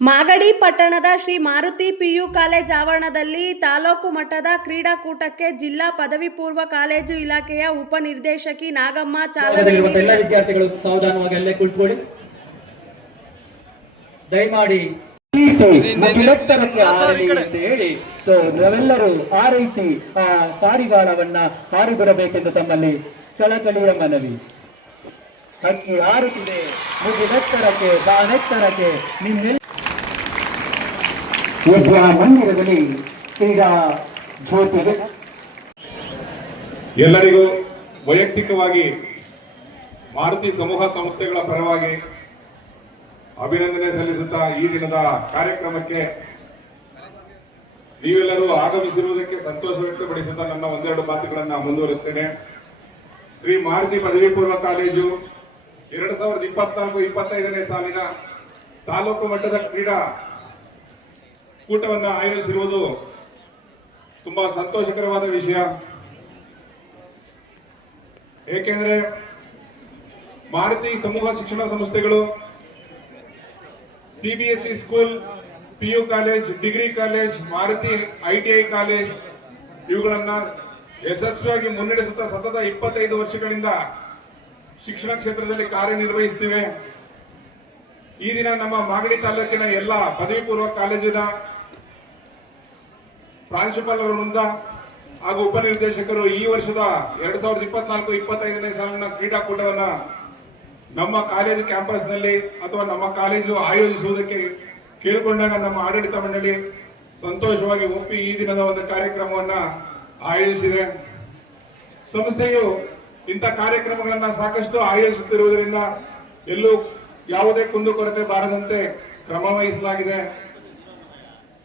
ಮಾಗಡಿ ಪಟ್ಟಣದ Shri Maruti PU college ಆವರಣದಲ್ಲಿ ತಾಲೂಕು ಮಟ್ಟದ ಕ್ರೀಡಾಕೂಟಕ್ಕೆ ಜಿಲ್ಲಾ ಪದವಿ ಪೂರ್ವ ಕಾಲೇಜು ಇಲಾಖೆಯ ಉಪನಿರ್ದೇಶಕಿ ನಾಗಮ್ಮ ಚಾಲನೆ ಎಲ್ಲ ವಿದ್ಯಾರ್ಥಿಗಳು ಸಾವಧಾನವಾಗಿ ಅಲ್ಲೇ ಕುಳಿತುಕೊಳ್ಳಿ ದಯಮಾಡಿ ಹೇಳಿ ಸೊ ನಾವೆಲ್ಲರೂ ಹಾರೈಸಿ ಆ ಪಾರಿಗಾಳವನ್ನ ಹಾರಿ ಬರಬೇಕೆಂದು ತಮ್ಮಲ್ಲಿ ಸಲಕಲಿಯ ಮನವಿ. ಹಕ್ಕಿ ಹಾರುತ್ತಿದೆ. ಮುಗಿಲೆತ್ತರಕ್ಕೆ ಬಾನೆತ್ತರಕ್ಕೆ ನಿಮ್ಮೆಲ್ಲ ಮಂದಿರದಲ್ಲಿ ಕ್ರೀಡಾ ಜ್ಯೋತಿಗೆ ಎಲ್ಲರಿಗೂ ವೈಯಕ್ತಿಕವಾಗಿ ಮಾರುತಿ ಸಮೂಹ ಸಂಸ್ಥೆಗಳ ಪರವಾಗಿ ಅಭಿನಂದನೆ ಸಲ್ಲಿಸುತ್ತಾ ಈ ದಿನದ ಕಾರ್ಯಕ್ರಮಕ್ಕೆ ನೀವೆಲ್ಲರೂ ಆಗಮಿಸಿರುವುದಕ್ಕೆ ಸಂತೋಷ ವ್ಯಕ್ತಪಡಿಸುತ್ತಾ ನನ್ನ ಒಂದೆರಡು ಮಾತುಗಳನ್ನು ಮುಂದುವರಿಸ್ತೇನೆ. ಶ್ರೀ ಮಾರುತಿ ಪದವಿ ಪೂರ್ವ ಕಾಲೇಜು ಎರಡು ಸಾವಿರದ ಇಪ್ಪತ್ನಾಲ್ಕು, ಇಪ್ಪತ್ತೈದನೇ ಸಾಲಿನ ತಾಲೂಕು ಮಟ್ಟದ ಕ್ರೀಡಾ ಕೂಟವನ್ನು ಆಯೋಜಿಸಿರುವುದು ತುಂಬಾ ಸಂತೋಷಕರವಾದ ವಿಷಯ. ಏಕೆಂದರೆ ಮಾರುತಿ ಸಮೂಹ ಶಿಕ್ಷಣ ಸಂಸ್ಥೆಗಳು CBSE school PU college, degree college Maruti ITI college, ಇವುಗಳನ್ನು ಯಶಸ್ವಿಯಾಗಿ ಮುನ್ನಡೆಸುತ್ತಾ ಸತತ ಇಪ್ಪತ್ತೈದು ವರ್ಷಗಳಿಂದ ಶಿಕ್ಷಣ ಕ್ಷೇತ್ರದಲ್ಲಿ ಕಾರ್ಯನಿರ್ವಹಿಸುತ್ತಿವೆ ಈ ದಿನ ನಮ್ಮ ಮಾಗಡಿ ತಾಲೂಕಿನ ಎಲ್ಲ ಪದವಿ ಪೂರ್ವ ಕಾಲೇಜಿನ ಪ್ರಾಂಶುಪಾಲರ ವೃಂದ ಹಾಗೂ ಉಪನಿರ್ದೇಶಕರು ಈ ವರ್ಷದ ಎರಡ್ ಸಾವಿರದ ಇಪ್ಪತ್ನಾಲ್ಕು, ಇಪ್ಪತ್ತೈದನೇ ಸಾಲಿನ ಕ್ರೀಡಾಕೂಟವನ್ನ ನಮ್ಮ ಕಾಲೇಜು ಕ್ಯಾಂಪಸ್ನಲ್ಲಿ ಅಥವಾ ನಮ್ಮ ಕಾಲೇಜು ಆಯೋಜಿಸುವುದಕ್ಕೆ ಕೇಳಿಕೊಂಡಾಗ ನಮ್ಮ ಆಡಳಿತ ಮಂಡಳಿ ಸಂತೋಷವಾಗಿ ಒಪ್ಪಿ ಈ ದಿನದ ಒಂದು ಕಾರ್ಯಕ್ರಮವನ್ನ ಆಯೋಜಿಸಿದೆ. ಸಂಸ್ಥೆಯು ಇಂಥ ಕಾರ್ಯಕ್ರಮಗಳನ್ನ ಸಾಕಷ್ಟು ಆಯೋಜಿಸುತ್ತಿರುವುದರಿಂದ ಎಲ್ಲೂ ಯಾವುದೇ ಕುಂದುಕೊರತೆ ಬಾರದಂತೆ ಕ್ರಮ ವಹಿಸಲಾಗಿದೆ.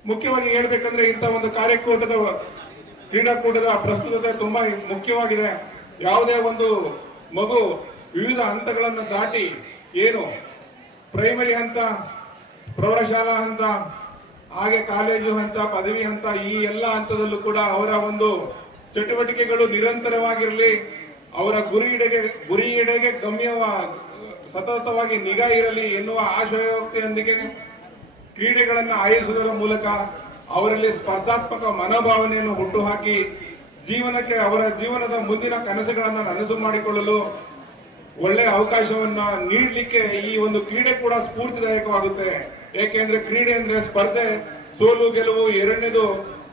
ಮುಖ್ಯವಾಗಿ ಹೇಳ್ಬೇಕಂದ್ರೆ ಇಂಥ ಒಂದು ಕಾರ್ಯಕೂಟದ ಕ್ರೀಡಾಕೂಟದ ಪ್ರಸ್ತುತತೆ ತುಂಬಾ ಮುಖ್ಯವಾಗಿದೆ. ಯಾವುದೇ ಒಂದು ಮಗು ವಿವಿಧ ಹಂತಗಳನ್ನು ದಾಟಿ ಏನು ಪ್ರೈಮರಿ ಹಂತ, ಪ್ರೌಢಶಾಲಾ ಹಂತ, ಹಾಗೆ ಕಾಲೇಜು ಹಂತ, ಪದವಿ ಹಂತ ಈ ಎಲ್ಲ ಹಂತದಲ್ಲೂ ಕೂಡ ಅವರ ಒಂದು ಚಟುವಟಿಕೆಗಳು ನಿರಂತರವಾಗಿರಲಿ, ಅವರ ಗುರಿಯೆಡೆಗೆ ಗುರಿಯೆಡೆಗೆ ಗಮ್ಯವ, ಸತತವಾಗಿ ನಿಗಾ ಇರಲಿ ಎನ್ನುವ ಆಶಯೋಕ್ತಿಯೊಂದಿಗೆ ಕ್ರೀಡೆಗಳನ್ನು ಆಯೋಜಿಸುವುದರ ಮೂಲಕ ಅವರಲ್ಲಿ ಸ್ಪರ್ಧಾತ್ಮಕ ಮನೋಭಾವನೆಯನ್ನು ಹುಟ್ಟುಹಾಕಿ ಜೀವನಕ್ಕೆ ಅವರ ಜೀವನದ ಮುಂದಿನ ಕನಸುಗಳನ್ನು ನನಸು ಮಾಡಿಕೊಳ್ಳಲು ಒಳ್ಳೆಯ ಅವಕಾಶವನ್ನ ನೀಡಲಿಕ್ಕೆ ಈ ಒಂದು ಕ್ರೀಡೆ ಕೂಡ ಸ್ಫೂರ್ತಿದಾಯಕವಾಗುತ್ತೆ. ಏಕೆಂದ್ರೆ ಕ್ರೀಡೆ ಅಂದ್ರೆ ಸ್ಪರ್ಧೆ, ಸೋಲು, ಗೆಲುವು ಎರಡನೇದು.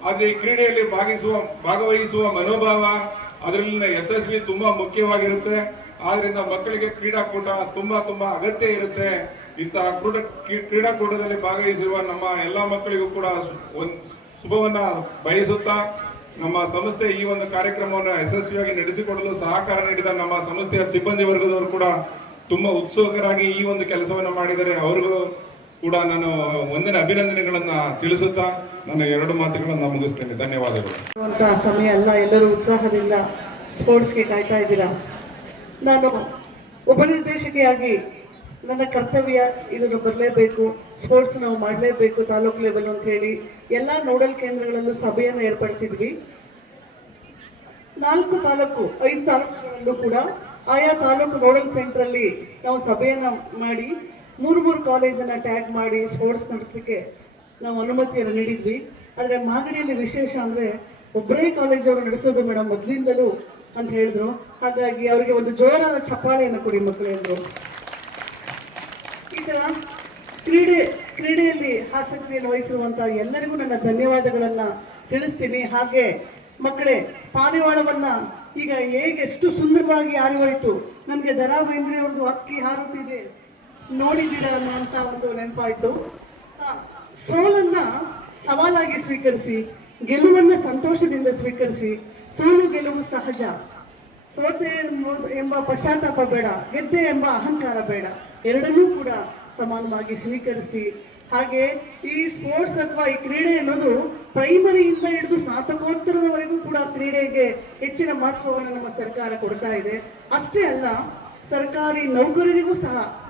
ಆದ್ರೆ ಈ ಕ್ರೀಡೆಯಲ್ಲಿ ಭಾಗಿಸುವ, ಭಾಗವಹಿಸುವ ಮನೋಭಾವ, ಅದರಲ್ಲಿನ ಯಶಸ್ವಿ ತುಂಬಾ ಮುಖ್ಯವಾಗಿರುತ್ತೆ. ಆದ್ರಿಂದ ಮಕ್ಕಳಿಗೆ ಕ್ರೀಡಾಕೂಟ ತುಂಬಾ ತುಂಬಾ ಅಗತ್ಯ ಇರುತ್ತೆ. ಇಂತಹ ಕ್ರೀಡ ಕ್ರೀ- ಕ್ರೀಡಾಕೂಟದಲ್ಲಿ ಭಾಗವಹಿಸಿರುವ ನಮ್ಮ ಎಲ್ಲಾ ಮಕ್ಕಳಿಗೂ ಕೂಡ ಒಂದ್ ಶುಭವನ್ನ ಬಯಸುತ್ತಾ ನಮ್ಮ ಸಂಸ್ಥೆ ಈ ಒಂದು ಕಾರ್ಯಕ್ರಮವನ್ನು ಯಶಸ್ವಿಯಾಗಿ ನಡೆಸಿಕೊಡಲು ಸಹಕಾರ ನೀಡಿದ ನಮ್ಮ ಸಂಸ್ಥೆಯ ಸಿಬ್ಬಂದಿ ವರ್ಗದವರು ಕೂಡ ತುಂಬಾ ಉತ್ಸುಕರಾಗಿ ಈ ಒಂದು ಕೆಲಸವನ್ನು ಮಾಡಿದರೆ ಅವರಿಗೂ ಕೂಡ ನಾನು ಒಂದಿನ ಅಭಿನಂದನೆಗಳನ್ನ ತಿಳಿಸುತ್ತಾ ನನ್ನ ಎರಡು ಮಾತುಗಳನ್ನು ಮುಗಿಸ್ತೇನೆ. ಧನ್ಯವಾದಗಳು. ಸಮಯ ಎಲ್ಲ ಎಲ್ಲರೂ ಉತ್ಸಾಹದಿಂದ ಸ್ಪೋರ್ಟ್ಸ್ಗೆ ಕಾಯ್ತಾ ಇದ್ದೀರಾ? ನಾನು ಉಪನಿರ್ದೇಶಕಿಯಾಗಿ ನನ್ನ ಕರ್ತವ್ಯ ಇದನ್ನು ಬರಲೇಬೇಕು ಸ್ಪೋರ್ಟ್ಸ್ ನಾವು ಮಾಡಲೇಬೇಕು ತಾಲೂಕು ಲೆವೆಲ್ ಅಂತ ಹೇಳಿ ಎಲ್ಲ ನೋಡಲ್ ಕೇಂದ್ರಗಳಲ್ಲೂ ಸಭೆಯನ್ನು ಏರ್ಪಡಿಸಿದ್ವಿ. ನಾಲ್ಕು ತಾಲೂಕು, ಐದು ತಾಲೂಕುಗಳಲ್ಲೂ ಕೂಡ ಆಯಾ ತಾಲೂಕು ನೋಡಲ್ ಸೆಂಟ್ರಲ್ಲಿ ನಾವು ಸಭೆಯನ್ನು ಮಾಡಿ, ಮೂರು ಮೂರು ಕಾಲೇಜನ್ನು ಟ್ಯಾಗ್ ಮಾಡಿ ಸ್ಪೋರ್ಟ್ಸ್ ನಡೆಸಲಿಕ್ಕೆ ನಾವು ಅನುಮತಿಯನ್ನು ನೀಡಿದ್ವಿ. ಆದರೆ ಮಾಗಡಿಯಲ್ಲಿ ವಿಶೇಷ ಅಂದರೆ ಒಬ್ಬರೇ ಕಾಲೇಜವರು ನಡೆಸೋದು ಮೇಡಮ್ ಮೊದಲಿಂದಲೂ ಅಂತ ಹೇಳಿದ್ರು. ಹಾಗಾಗಿ ಅವರಿಗೆ ಒಂದು ಜೋರಾದ ಚಪ್ಪಾಳೆಯನ್ನು ಕೊಡಿ ಮಕ್ಕಳು ಎಂದರು ಈ ಥರ ಕ್ರೀಡೆ, ಕ್ರೀಡೆಯಲ್ಲಿ ಆಸಕ್ತಿಯನ್ನು ವಹಿಸಿರುವಂಥ ಎಲ್ಲರಿಗೂ ನನ್ನ ಧನ್ಯವಾದಗಳನ್ನು ತಿಳಿಸ್ತೀನಿ. ಹಾಗೆ ಮಕ್ಕಳೇ, ಪಾರಿವಾಳವನ್ನ ಈಗ ಹೇಗೆ ಎಷ್ಟು ಸುಂದರವಾಗಿ ಹಾರಿ ಹೋಯಿತು ನನಗೆ ದರಾ ಬೇಂದ್ರೆ ಅವ್ರದ್ದು ಅಕ್ಕಿ ಹಾರುತ್ತಿದೆ. ನೋಡಿದ್ದೀರಾ ಅನ್ನೋ ಅಂತ ಒಂದು ನೆನಪಾಯಿತು. ಸೋಲನ್ನ ಸವಾಲಾಗಿ ಸ್ವೀಕರಿಸಿ. ಗೆಲುವನ್ನ ಸಂತೋಷದಿಂದ ಸ್ವೀಕರಿಸಿ, ಸೋಲು ಗೆಲುವು ಸಹಜ. ಸೋತೆ ಎಂಬ- ಪಶ್ಚಾತ್ತಾಪ ಬೇಡ, ಗೆದ್ದೆ ಎಂಬ ಅಹಂಕಾರ ಬೇಡ. ಎರಡನ್ನೂ ಕೂಡ ಸಮಾನವಾಗಿ ಸ್ವೀಕರಿಸಿ. ಹಾಗೆ ಈ ಸ್ಪೋರ್ಟ್ಸ್ ಅಥವಾ ಈ ಕ್ರೀಡೆ ಅನ್ನೋದು ಪ್ರೈಮರಿಯಿಂದ ಹಿಡಿದು ಸ್ನಾತಕೋತ್ತರದವರೆಗೂ ಕೂಡ ಕ್ರೀಡೆಗೆ ಹೆಚ್ಚಿನ ಮಹತ್ವವನ್ನು ನಮ್ಮ ಸರ್ಕಾರ ಕೊಡ್ತಾ ಇದೆ. ಅಷ್ಟೇ ಅಲ್ಲ, ಸರ್ಕಾರಿ ನೌಕರರಿಗೂ ಸಹ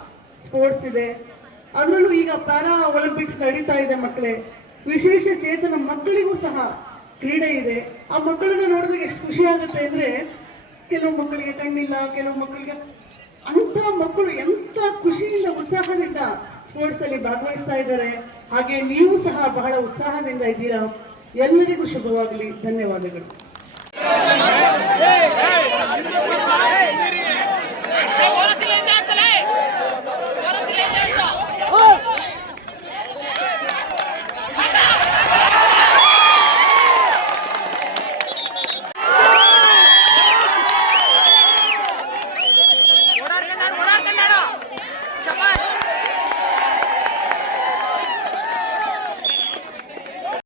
ಸ್ಪೋರ್ಟ್ಸ್ ಇದೆ. ಅದರಲ್ಲೂ ಈಗ ಪ್ಯಾರಾ ಒಲಿಂಪಿಕ್ಸ್ ನಡೀತಾ ಇದೆ ಮಕ್ಕಳೇ. ವಿಶೇಷ ಚೇತನ ಮಕ್ಕಳಿಗೂ ಸಹ ಕ್ರೀಡೆ ಇದೆ ಆ ಮಕ್ಕಳನ್ನ ನೋಡಿದಾಗ ಎಷ್ಟು ಖುಷಿ ಆಗುತ್ತೆ ಅಂದ್ರೆ ಕೆಲವು ಮಕ್ಕಳಿಗೆ ಕಣ್ಣಿಲ್ಲ ಕೆಲವು ಮಕ್ಕಳಿಗೆ ಅಂತ ಮಕ್ಕಳು ಎಂತ ಖುಷಿಯಿಂದ ಉತ್ಸಾಹದಿಂದ ಸ್ಪೋರ್ಟ್ಸ್ ಅಲ್ಲಿ ಭಾಗವಹಿಸ್ತಾ ಇದ್ದಾರೆ ಹಾಗೆ ನೀವು ಸಹ ಬಹಳ ಉತ್ಸಾಹದಿಂದ ಇದ್ದೀರಾ ಎಲ್ಲರಿಗೂ ಶುಭವಾಗಲಿ ಧನ್ಯವಾದಗಳು